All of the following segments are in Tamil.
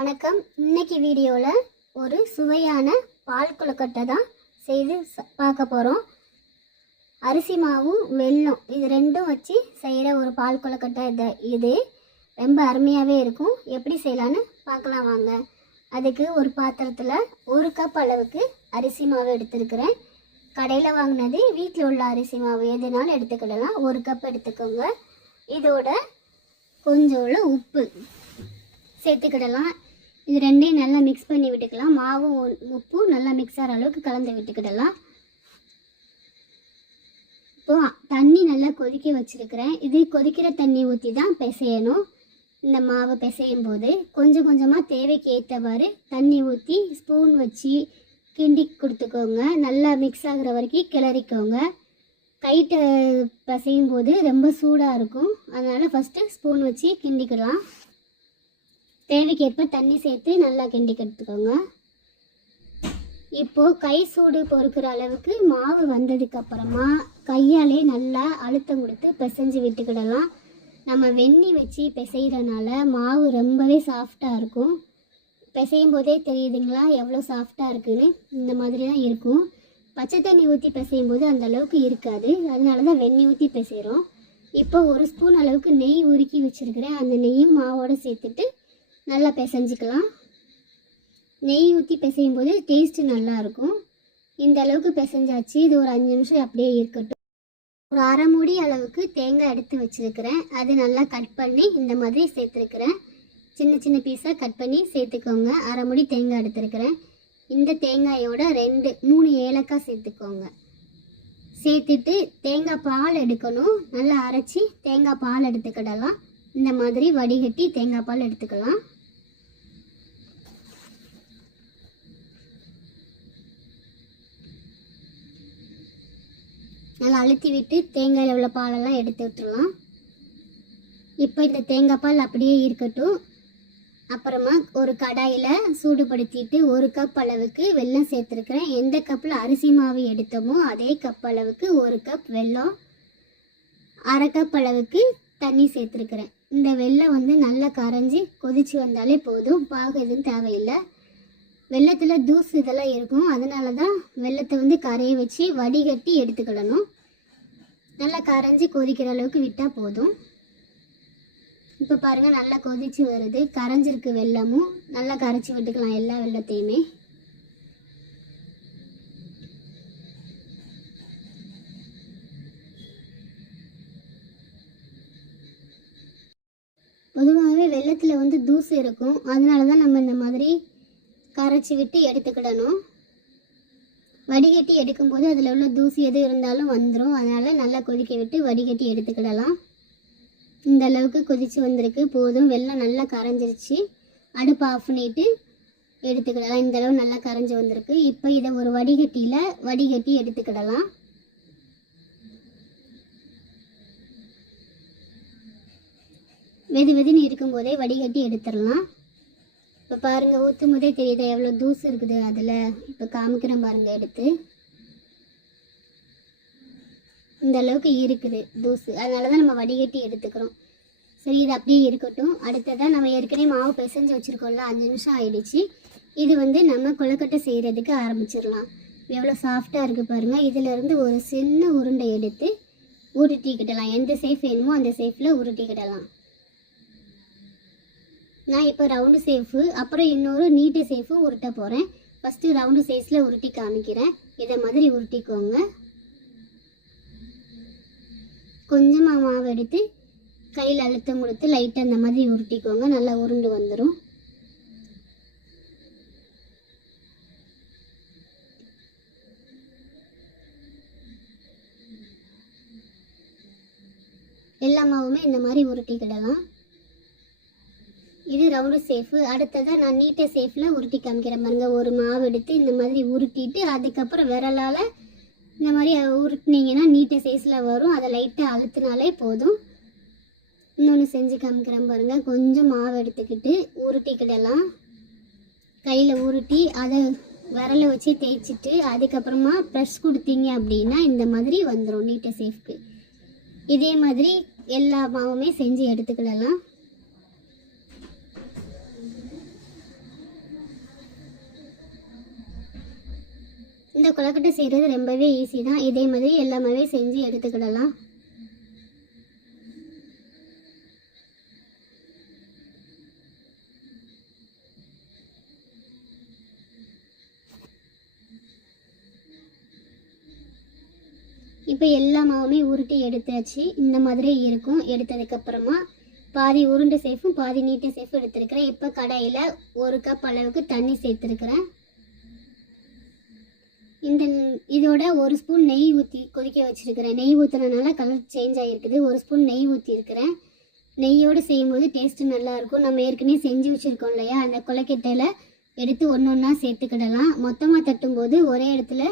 வணக்கம். இன்னைக்கு வீடியோவில் ஒரு சுவையான பால் கொழுக்கட்டை தான் செய்து பார்க்க போகிறோம். அரிசி மாவும் வெல்லம் இது ரெண்டும் வச்சு செய்கிற ஒரு பால் கொழுக்கட்டை இது ரொம்ப அருமையாகவே இருக்கும். எப்படி செய்யலான்னு பார்க்கலாம் வாங்க. அதுக்கு ஒரு பாத்திரத்தில் 1 கப் அளவுக்கு அரிசி மாவு எடுத்துருக்கிறேன். கடையில் வாங்கினது, வீட்டில் உள்ள அரிசி மாவு எதுனாலும் எடுத்துக்கிடலாம். 1 கப் எடுத்துக்கோங்க. இதோட கொஞ்சோண்டு உப்பு சேர்த்துக்கிடலாம். இது ரெண்டையும் நல்லா மிக்ஸ் பண்ணி விட்டுக்கலாம். மாவும் உப்பும் நல்லா மிக்ஸ் ஆகிற அளவுக்கு கலந்து விட்டுக்கிடலாம். இப்போது தண்ணி நல்லா கொதிக்க வச்சுருக்கிறேன். இது கொதிக்கிற தண்ணி ஊற்றி தான் பிசையணும். இந்த மாவு பிசையும் போது கொஞ்சம் கொஞ்சமாக தேவைக்கு ஏற்றவாறு தண்ணி ஊற்றி ஸ்பூன் வச்சு கிண்டி கொடுத்துக்கோங்க. நல்லா மிக்ஸ் ஆகிற வரைக்கும் கிளறிக்கோங்க. கைட்ட பிசையும் போது ரொம்ப சூடாக இருக்கும், அதனால் ஃபஸ்ட்டு ஸ்பூன் வச்சு கிண்டிக்கலாம். தேவைக்கேற்ப தண்ணி சேர்த்து நல்லா கிண்டி எடுத்துக்கோங்க. இப்போது கை சூடு பொறுக்கிற அளவுக்கு மாவு வந்ததுக்கப்புறமா கையாலே நல்லா அழுத்தம் கொடுத்து பிசைஞ்சு விட்டுக்கிடலாம். நம்ம வெந்நி வச்சு பிசைகிறனால மாவு ரொம்பவே சாஃப்டாக இருக்கும். பிசையும் போதே தெரியுதுங்களா எவ்வளோ சாஃப்டாக இருக்குதுன்னு? இந்த மாதிரி தான் இருக்கும். பச்சை தண்ணி ஊற்றி பிசையும் போது அந்த அளவுக்கு இருக்காது, அதனால தான் வெந்நி ஊற்றி பிசைகிறோம். இப்போ 1 ஸ்பூன் அளவுக்கு நெய் உருக்கி வச்சுருக்கிறேன். அந்த நெய்யும் மாவோடு சேர்த்துட்டு நல்லா பிசைஞ்சிக்கலாம். நெய் ஊற்றி பிசையும் போது டேஸ்ட்டு நல்லாயிருக்கும். இந்த அளவுக்கு பிசைஞ்சாச்சு. இது ஒரு 5 நிமிஷம் அப்படியே இருக்கட்டும். ஒரு அரை மூடி அளவுக்கு தேங்காய் எடுத்து வச்சுருக்கிறேன். அது நல்லா கட் பண்ணி இந்த மாதிரி சேர்த்துருக்கிறேன். சின்ன சின்ன பீஸாக கட் பண்ணி சேர்த்துக்கோங்க. அரை மூடி தேங்காய் எடுத்துருக்கிறேன். இந்த தேங்காயோட 2-3 ஏலக்காய் சேர்த்துக்கோங்க. சேர்த்துட்டு தேங்காய் பால் எடுக்கணும். நல்லா அரைச்சி தேங்காய் பால் எடுத்துக்கிடலாம். இந்த மாதிரி வடிகட்டி தேங்காய் பால் எடுத்துக்கலாம். நல்லா அழுத்தி விட்டு தேங்காயில் உள்ள பாலெல்லாம் எடுத்து விட்டுடலாம். இப்போ இந்த தேங்காய் பால் அப்படியே இருக்கட்டும். அப்புறமா ஒரு கடாயில் சூடுபடுத்திட்டு 1 கப் அளவுக்கு வெல்லம் சேர்த்துருக்கிறேன். எந்த கப்பில் அரிசி மாவு எடுத்தோமோ அதே கப் அளவுக்கு 1 கப் வெல்லம், அரை கப் அளவுக்கு தண்ணி சேர்த்துருக்கிறேன். இந்த வெல்லம் நல்லா கரைஞ்சி கொதிச்சு வந்தாலே போதும். பாகு எதுவும் தேவையில்லை. வெள்ளத்தில் தூசு இதெல்லாம் இருக்கும், அதனால தான் வெள்ளத்தை கரைய வச்சு வடிகட்டி எடுத்துக்கிடணும். நல்லா கரைஞ்சி கொதிக்கிற அளவுக்கு விட்டால் போதும். இப்போ பாருங்கள் நல்லா கொதிச்சு வருது. கரைஞ்சிருக்கு வெல்லமும். நல்லா கரைச்சி விட்டுக்கலாம் எல்லா வெள்ளத்தையுமே. பொதுவாகவே வெள்ளத்தில் தூசு இருக்கும், அதனால தான் நம்ம இந்த மாதிரி கரைச்சி விட்டு எடுத்துக்கிடணும். வடிகட்டி எடுக்கும்போது அதில் உள்ள தூசி எது இருந்தாலும் வந்துடும், அதனால் நல்லா கொதிக்க விட்டு வடிகட்டி எடுத்துக்கிடலாம். இந்த அளவுக்கு கொதித்து வந்திருக்கு, போதும். வெல்லம் நல்லா கரைஞ்சிருச்சு. அடுப்பு ஆஃப் பண்ணிட்டு எடுத்துக்கிடலாம். இந்த அளவு நல்லா கரைஞ்சி வந்திருக்கு. இப்போ இதை ஒரு வடிகட்டியில் வடிகட்டி எடுத்துக்கிடலாம். வெதுன்னு இருக்கும்போதே வடிகட்டி எடுத்துடலாம். இப்போ பாருங்கள், ஊற்றும் போதே தெரியுது எவ்வளோ தூசு இருக்குது அதில். இப்போ காமிக்கிறேன் பாருங்கள் எடுத்து. இந்த அளவுக்கு இருக்குது தூசு, அதனால தான் நம்ம வடிகட்டி எடுத்துக்கிறோம். சரி, இது அப்படியே இருக்கட்டும். அடுத்ததான் நம்ம ஏற்கனவே மாவு பிசைஞ்சு வச்சுருக்கோம்ல, 5 நிமிஷம் ஆயிடுச்சு. இது நம்ம கொழுக்கட்டை செய்கிறதுக்கு ஆரம்பிச்சிடலாம். எவ்வளோ சாஃப்டாக இருக்குது பாருங்கள். இதிலேருந்து ஒரு சின்ன உருண்டை எடுத்து உருட்டிக்கிடலாம். எந்த சேஃப் வேணுமோ அந்த சேஃபில் உருட்டிக்கிடலாம். நான் இப்போ ரவுண்டு சேஃபு, அப்புறம் இன்னொரு நீட்டு சேஃபு உருட்ட போகிறேன். ஃபஸ்ட்டு ரவுண்டு சைஸில் உருட்டி காமிக்கிறேன். இதை மாதிரி உருட்டிக்கோங்க. கொஞ்சமாக மாவு எடுத்து கையில் அழுத்தம் கொடுத்து லைட்டாக அந்த மாதிரி உருட்டிக்கோங்க. நல்லா உருண்டு வந்துடும். எல்லா மாவுமே இந்த மாதிரி உருட்டிக்கிடலாம். இது ரவுண்டு சேஃபு. அடுத்ததாக நான் நீட்டை சேஃபில் உருட்டி காமிக்கிறேன் பாருங்க. ஒரு மாவு எடுத்து இந்த மாதிரி உருட்டிட்டு அதுக்கப்புறம் விரலால் இந்த மாதிரி உருட்டினீங்கன்னா நீட்டை சைஸில் வரும். அதை லைட்டாக அழுத்தினாலே போதும். இன்னொன்று செஞ்சு காமிக்கிறேன் பாருங்கள். கொஞ்சம் மாவு எடுத்துக்கிட்டு உருட்டிக்கிடலாம். கையில் உருட்டி அதை விரலை வச்சு தேய்ச்சிட்டு அதுக்கப்புறமா ப்ரெஷ் கொடுத்தீங்க அப்படின்னா இந்த மாதிரி வந்துடும் நீட்டை சேஃப்க்கு. இதே மாதிரி எல்லா மாவுமே செஞ்சு எடுத்துக்கிடலாம். இந்த கொழுக்கட்டை செய்கிறது ரொம்பவே ஈஸி தான். இதே மாதிரி எல்லாமே செஞ்சு எடுத்துக்கிடலாம். இப்போ எல்லா மாவுமே உருட்டி எடுத்தாச்சு. இந்த மாதிரி இருக்கும். எடுத்ததுக்கப்புறமா பாதி உருண்டை சேஃபும் பாதி நீட்டை சேஃபும் எடுத்துருக்கிறேன். இப்போ கடாயில் 1 கப் அளவுக்கு தண்ணி சேர்த்துருக்கிறேன். இதோட 1 ஸ்பூன் நெய் ஊற்றி கொதிக்க வச்சுருக்கிறேன். நெய் ஊற்றுனதுனால கலர் சேஞ்ச் ஆகிருக்குது. 1 ஸ்பூன் நெய் ஊற்றிருக்கிறேன். நெய்யோடு செய்யும்போது டேஸ்ட்டு நல்லாயிருக்கும். நம்ம ஏற்கனவே செஞ்சு வச்சுருக்கோம் இல்லையா, அந்த கொழுக்கட்டையில் எடுத்து ஒன்று ஒன்றா சேர்த்துக்கிடலாம். மொத்தமாக தட்டும்போது ஒரே இடத்துல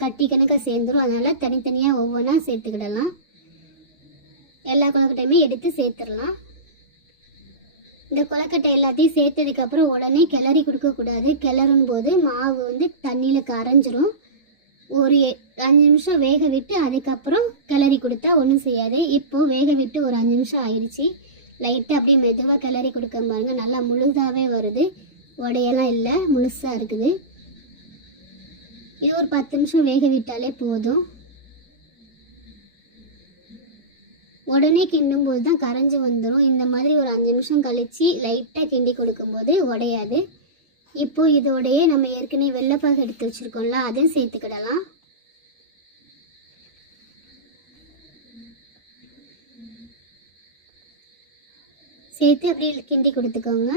கட்டி கணக்காக சேர்ந்துடும். அதனால் தனித்தனியாக ஒவ்வொன்றா சேர்த்துக்கிடலாம். எல்லா கொழுக்கட்டையுமே எடுத்து சேர்த்துடலாம். இந்த கொழுக்கட்டை எல்லாத்தையும் சேர்த்ததுக்கப்புறம் உடனே கிளறி கொடுக்கக்கூடாது. கிளறும் போது மாவு தண்ணியில் கரைஞ்சிரும். ஒரு 5 நிமிஷம் வேக விட்டு அதுக்கப்புறம் கிளறி கொடுத்தா ஒன்றும் செய்யாது. இப்போது வேக விட்டு ஒரு 5 நிமிஷம் ஆயிடுச்சு. லைட்டாக அப்படியே மெதுவாக கிளறி கொடுக்க பாருங்க. நல்லா முழுதாகவே வருது. உடையெல்லாம் இல்லை, முழுசாக இருக்குது. இது ஒரு 10 நிமிஷம் வேக விட்டாலே போதும். உடனே கிண்டும் போது தான் கரைஞ்சி வந்துடும். இந்த மாதிரி ஒரு 5 நிமிஷம் கழித்து லைட்டாக கிண்டி கொடுக்கும்போது உடையாது. இப்போது இதோடையே நம்ம ஏற்கனவே வெள்ளைப்பாகு எடுத்து வச்சுருக்கோம்ல, அதையும் சேர்த்துக்கிடலாம். சேர்த்து அப்படியே கிண்டி கொடுத்துக்கோங்க.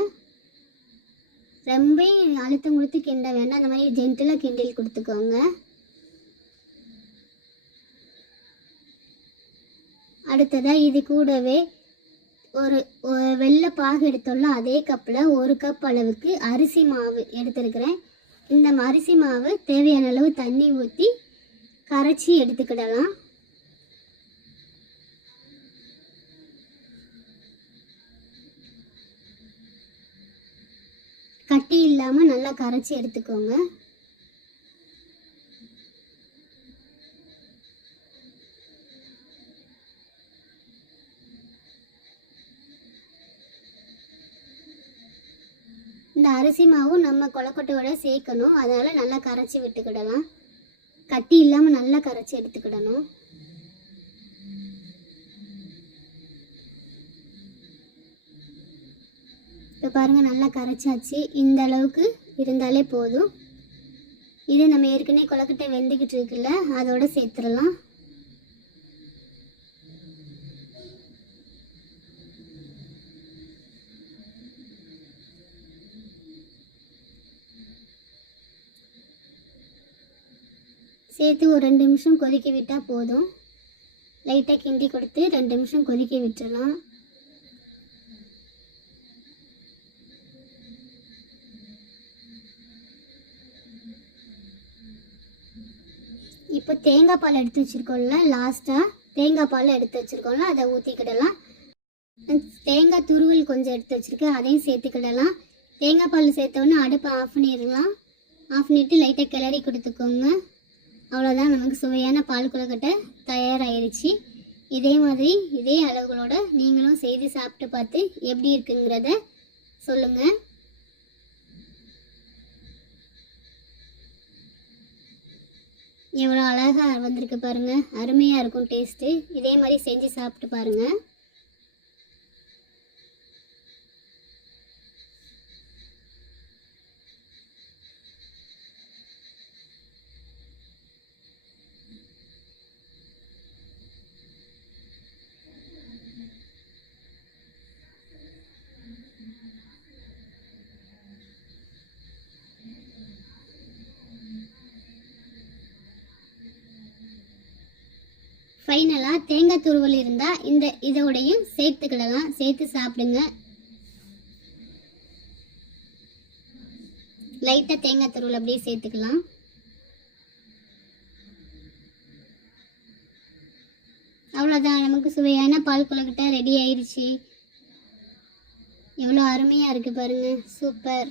ரொம்ப அழுத்தம் கொடுத்து கிண்ட வேண்டாம். அந்த மாதிரி ஜென்டிலாக கிண்டில் கொடுத்துக்கோங்க. அடுத்ததாக இது கூடவே ஒரு வெள்ளை பாகு எடுத்தோம்ல, அதே கப்பில் 1 கப் அளவுக்கு அரிசி மாவு எடுத்துருக்கிறேன். இந்த அரிசி மாவு தேவையான அளவு தண்ணி ஊற்றி கரைச்சி எடுத்துக்கிடலாம். கட்டி இல்லாமல் நல்லா கரைச்சி எடுத்துக்கோங்க. இந்த அரிசி மாவும் நம்ம கொழுக்கட்டையோட சேர்க்கணும். அதனால் நல்லா கரைச்சி விட்டுக்கிடலாம். கட்டி இல்லாமல் நல்லா கரைச்சி எடுத்துக்கிடணும். இப்போ பாருங்கள், நல்லா கரைச்சாச்சு. இந்த அளவுக்கு இருந்தாலே போதும். இது நம்ம ஏற்கனவே கொழுக்கட்டை வெந்துக்கிட்டு இருக்குல்ல, அதோட சேர்த்துடலாம். சேர்த்து ஒரு 2 நிமிஷம் கொதிக்க விட்டால் போதும். லைட்டாக கிண்டி கொடுத்து 2 நிமிஷம் கொதிக்க விட்டுடலாம். இப்போ தேங்காய் பால் எடுத்து வச்சுருக்கோம்ல, லாஸ்ட்டாக தேங்காய் பால் எடுத்து வச்சுருக்கோம்ல, அதை ஊற்றிக்கிடலாம். தேங்காய் துருவல் கொஞ்சம் எடுத்து வச்சுருக்கேன், அதையும் சேர்த்துக்கிடலாம். தேங்காய் பால் சேர்த்தோன்னே அடுப்பை ஆஃப் பண்ணிடலாம். ஆஃப் பண்ணிவிட்டு லைட்டாக கிளறி கொடுத்துக்கோங்க. அவ்வளோதான், நமக்கு சுவையான பால் கொழுக்கட்டை தயாராகிருச்சு. இதே மாதிரி இதே அளவுகளோட நீங்களும் செய்து சாப்பிட்டு பார்த்து எப்படி இருக்குங்கிறத சொல்லுங்கள். எவ்வளோ அழகாக வந்திருக்கு பாருங்கள். அருமையாக இருக்கும் டேஸ்ட்டு. இதே மாதிரி செஞ்சு சாப்பிட்டு பாருங்கள். ஃபைனலாக தேங்காய் துருவல் இருந்தால் இதோடையும் சேர்த்துக்கிடலாம். சேர்த்து சாப்பிடுங்க. லைட்டாக தேங்காய் துருவல் அப்படியே சேர்த்துக்கலாம். அவ்வளோதான், நமக்கு சுவையான பால் கொழுக்கட்டை ரெடி ஆயிடுச்சு. எவ்வளோ அருமையாக இருக்குது பாருங்கள். சூப்பர்.